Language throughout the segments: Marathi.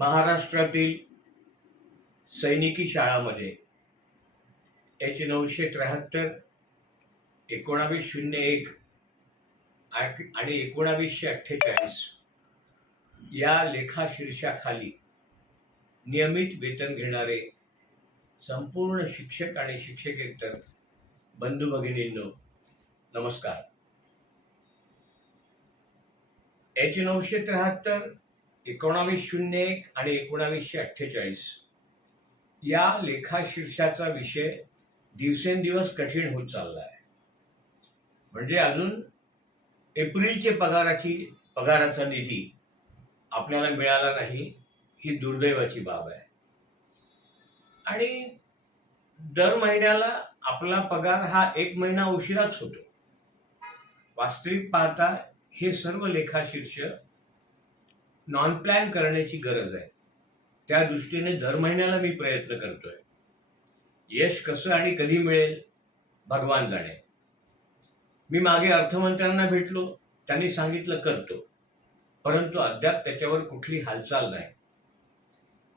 महाराष्ट्रातील सैनिकी शाळामध्ये एच नऊशे त्र्याहत्तर एकोणावीस शून्य एक आठ- आणि एकोणावीसशे अठ्ठेचाळीस या लेखा शीर्षाखाली नियमित वेतन घेणारे संपूर्ण शिक्षक आणि शिक्षकेतर बंधू भगिनींनो नमस्कार. एच नऊशे त्र्याहत्तर एकोणावीस शून्य एक आणि एकोणावीसशे अठ्ठेचाळीस. या लेखाशीर्षाचा विषय दिवसेंदिवस कठीण होत चालला आहे. म्हणजे अजून एप्रिलचे पगाराची पगाराचा निधी आपल्याला मिळाला नाही ही दुर्दैवाची बाब आहे. आणि दर महिन्याला आपला पगार हा एक महिना उशिराच होतो. वास्तविक पाहता हे सर्व लेखाशीर्ष नॉन प्लॅन करण्याची गरज आहे. त्या दृष्टीने दर महिन्याला मी प्रयत्न करतोय. यश कसं आणि कधी मिळेल? भगवान जाणे. मी मागे अर्थमंत्र्यांना भेटलो त्यांनी सांगितलं करतो. परंतु अद्याप त्याच्यावर कुठली हालचाल नाही.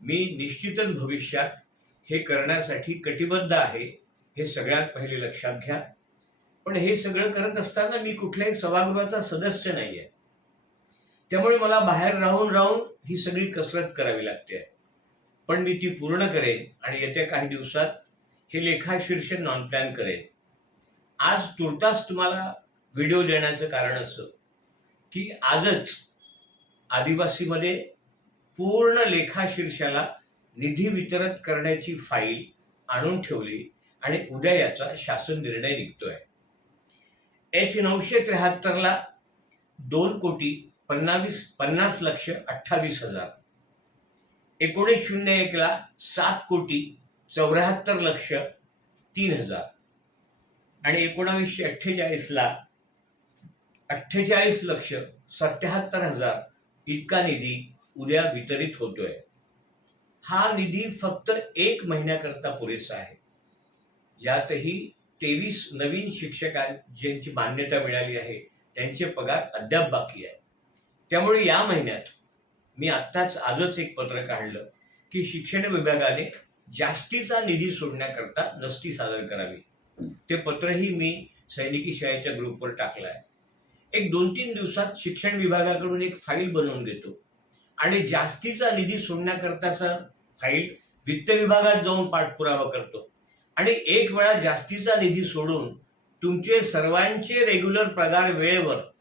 मी निश्चितच भविष्यात हे करण्यासाठी कटिबद्ध आहे हे सगळ्यात पहिले लक्षात घ्या. पण हे सगळं करत असताना मी कुठल्याही सभागृहाचा सदस्य नाही आहे त्यामुळे मला बाहेर राहून राहून ही सगळी कसरत करावी लागते. पण मी ती पूर्ण करेन आणि येत्या काही दिवसात हे लेखाशीर्ष नॉन प्लॅन करेन. आज तुर्तास तुम्हाला व्हिडिओ देण्याचं कारण असं की आजच आदिवासीमध्ये पूर्ण लेखाशीर्षाला निधी वितरण करण्याची फाईल आणून ठेवली आणि उद्या याचा शासन निर्णय निघतोय. एच नऊशे त्र्याहत्तरला दोन कोटी पन्नावीस पन्नास लक्ष अठ्ठावीस हजार. एकोणीस शून्य एकला सात कोटी चौऱ्याहत्तर लक्ष तीन हजार. आणि एकोणावीसशे अठ्ठेचाळीसला अठ्ठेचाळीस लक्ष सत्याहत्तर हजार इतका निधी उद्या वितरित होतोय. हा निधी फक्त एक महिन्याकरता पुरेसा आहे. यातही तेवीस नवीन शिक्षकां ज्यांची मान्यता मिळाली आहे त्यांचे पगार अद्याप बाकी आहे. त्यामुळे या महिन्यात मी आत्ताच आजच एक पत्र काढलं की शिक्षण विभागाने जास्तीचा निधी सोडण्याकरता नस्ती सादर करावी. ते पत्रही मी सैनिकी शाळेच्या ग्रुपवर टाकलं आहे एक दोन तीन दिवसात शिक्षण विभागाकडून एक फाईल बनवून घेतो. आणि जास्तीचा निधी सोडण्याकरताचा फाईल वित्त विभागात जाऊन पाठपुरावा करतो. आणि एक वेळा जास्तीचा निधी सोडून तुमचे सर्वांचे रेग्युलर पगार वेळेवर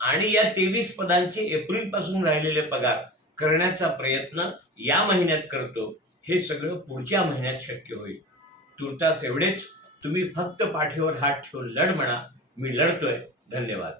आणि या तेवीस पदांचे एप्रिलपासून राहिलेले पगार करण्याचा प्रयत्न या महिन्यात करतो हे सगळं पुढच्या महिन्यात शक्य होईल. तुर्तास एवढेच तुम्ही फक्त पाठीवर हात ठेवून लढ म्हणा. मी लढतोय. धन्यवाद.